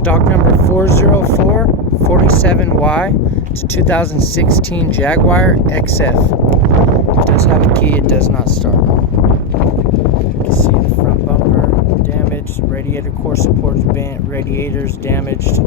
stock number 40447Y. It's a 2016 Jaguar XF. It does have a key, it does not start. You can see the front bumper damaged, radiator core supports bent, radiators damaged.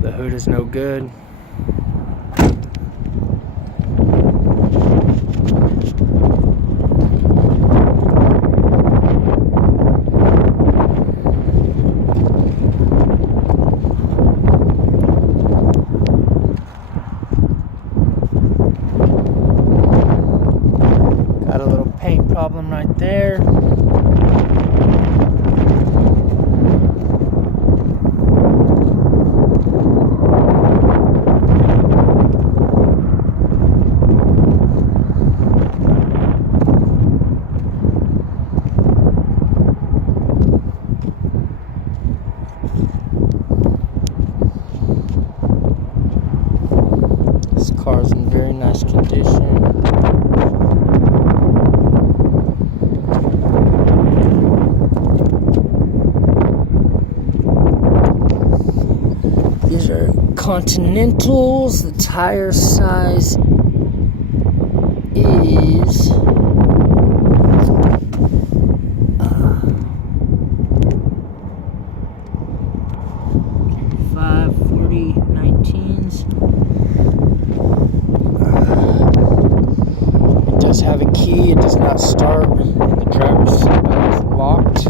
The hood is no good. Got a little paint problem right there. This car's in very nice condition. These are Continentals. The tire size is 540/19s. It does have a key. It does not start, and the driver's seat belt is locked.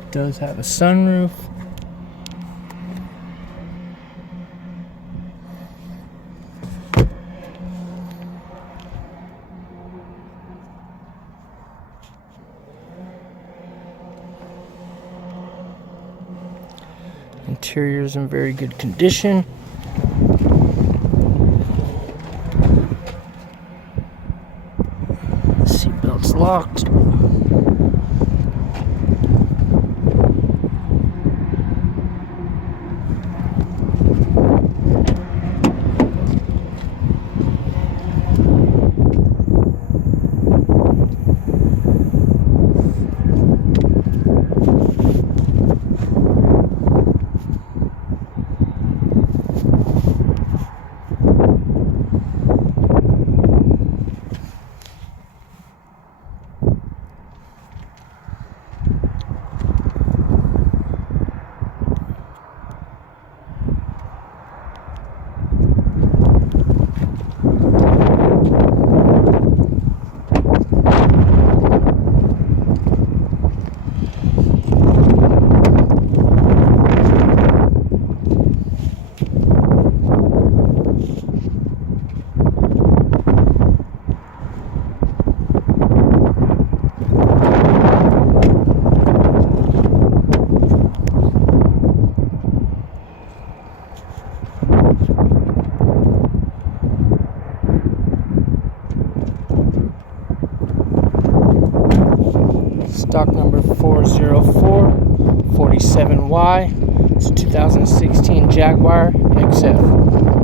It does have a sunroof. Interior is in very good condition. Seatbelt's locked. Stock number 40447Y. It's a 2016 Jaguar XF.